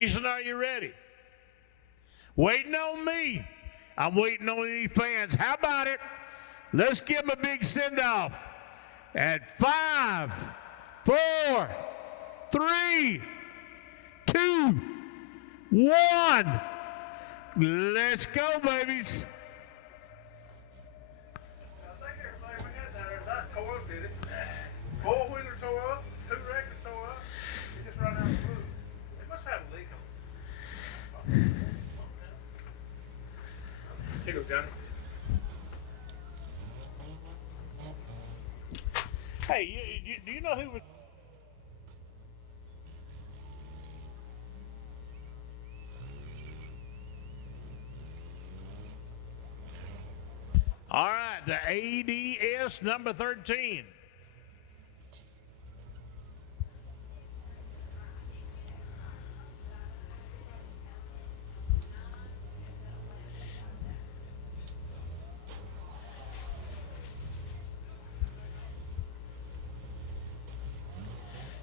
Jason, are you ready? Waiting on me. I'm waiting on these fans. How about it? Let's give them a big send-off. At 5, 4, 3, 2, 1. Let's go, babies. I think everything we had down there, that tore up, did it? Four-wheeler tore up, two records tore up. It just ran out of the roof. It must have a leak on it. Here goes Johnny. Hey, do you know who was... All right, the ADS number 13.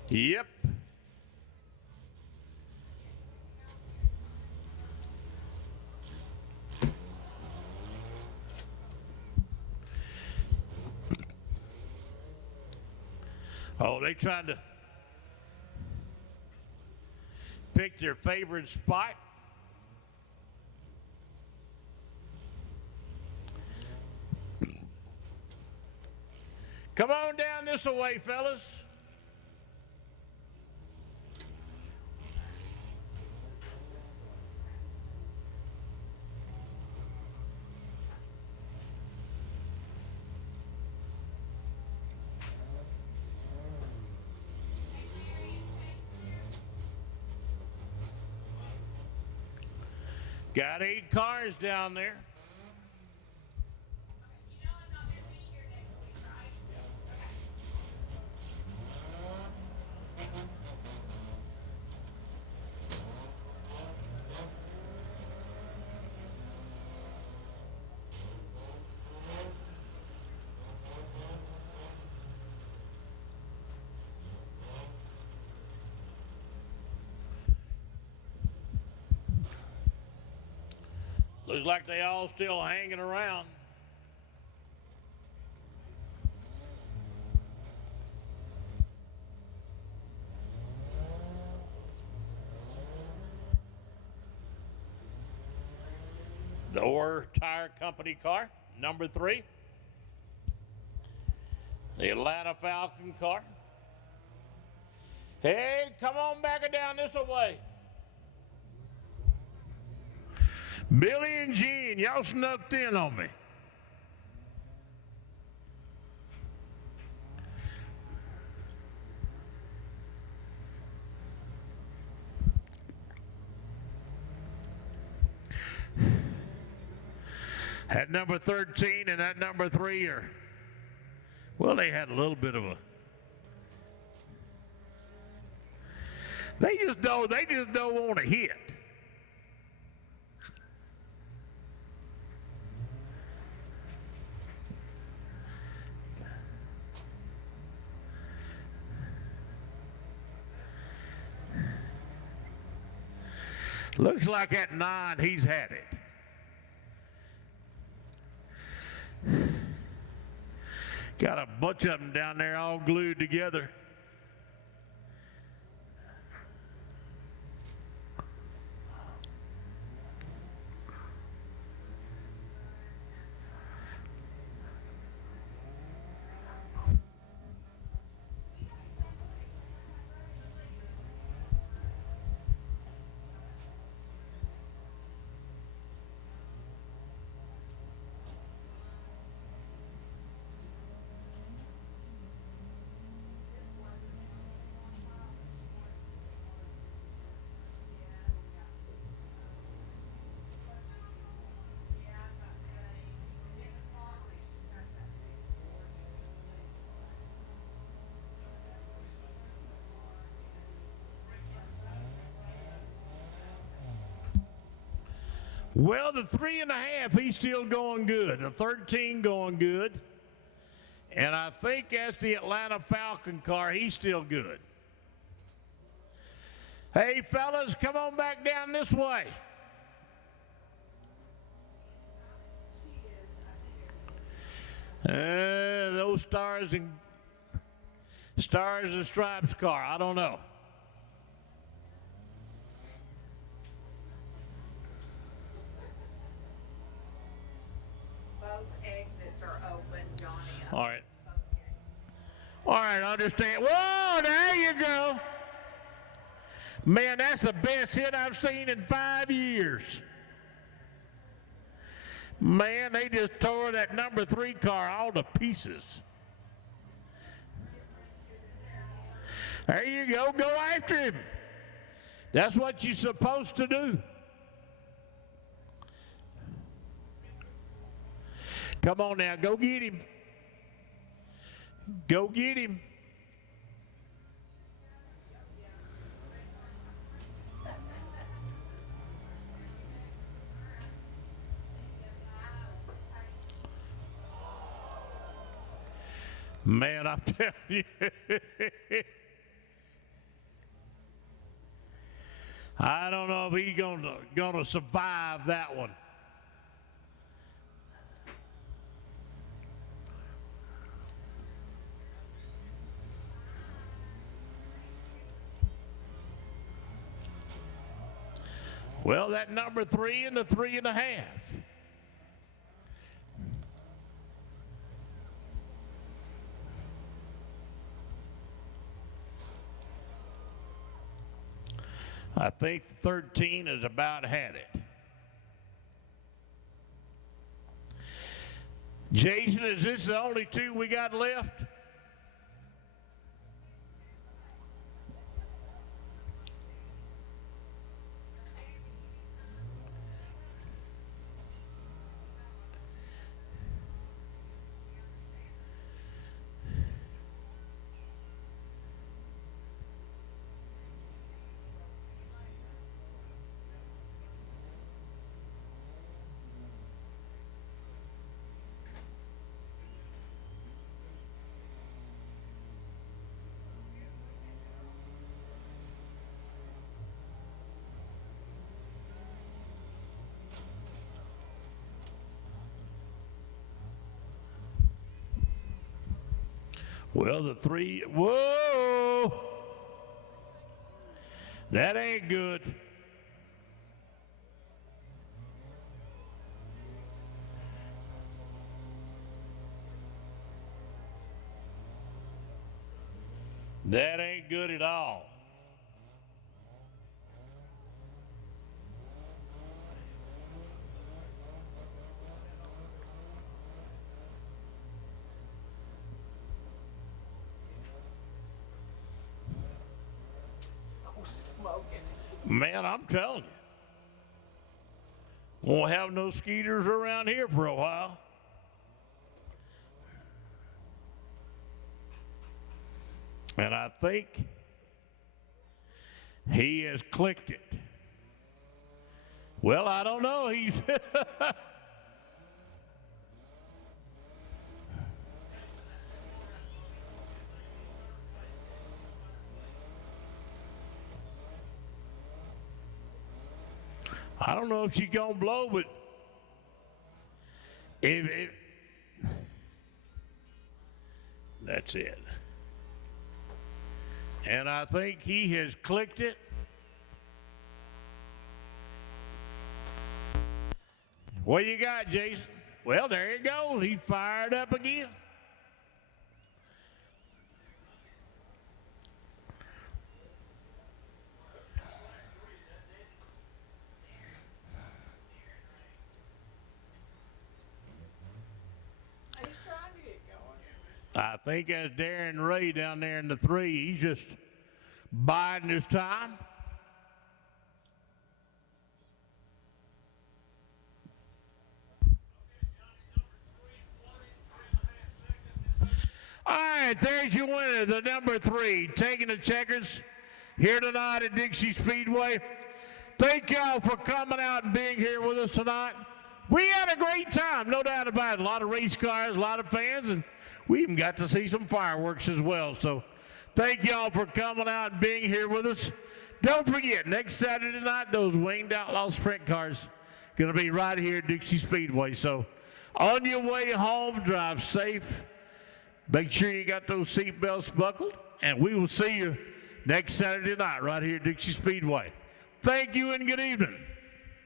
Yep. Oh, they tried to pick their favorite spot. Come on down this way, fellas. Got 8 cars down there. You know I'm not going to be here next week, right? Looks like they all still hanging around. The Orr Tire Company car, number 3. The Atlanta Falcon car. Hey, come on back down this way. Billy and Gene, y'all snuck in on me. That number 13 and that number 3 are, well, they had a little bit of a, they just don't want to hit. Looks like at 9 he's had it. Got a bunch of them down there all glued together. Well, the 3.5, he's still going good. The 13 going good. And I think that's the Atlanta Falcon car. He's still good. Hey, fellas, come on back down this way. Those stars and stripes car. I don't know. Both exits are open, Johnny. All right. All right, understand. Whoa, there you go. Man, that's the best hit I've seen in 5 years. Man, they just tore that number 3 car all to pieces. There you go. Go after him. That's what you're supposed to do. Come on now. Go get him. Go get him. Man, I'm telling you. I don't know if he's gonna survive that one. Well, that number 3 and the 3.5. I think 13 has about had it. Jason, is this the only 2 we got left? Well, the 3, whoa! That ain't good. That ain't good at all. Man, I'm telling you. Won't have no skeeters around here for a while. And I think he has clicked it. Well, I don't know. He's I don't know if she's gonna blow, but if that's it. And I think he has clicked it. What you got, Jason? Well, there he goes. He's fired up again. I think that's Darren Ray down there in the 3. He's just biding his time. All right, there's your winner, the number 3, taking the checkers here tonight at Dixie Speedway. Thank y'all for coming out and being here with us tonight. We had a great time, no doubt about it. A lot of race cars, a lot of fans, and we even got to see some fireworks as well. So thank y'all for coming out and being here with us. don't forget, next Saturday night, those Winged Outlaw Sprint cars going to be right here at Dixie Speedway. So on your way home, drive safe. Make sure you got those seat belts buckled. And we will see you next Saturday night right here at Dixie Speedway. Thank you and good evening.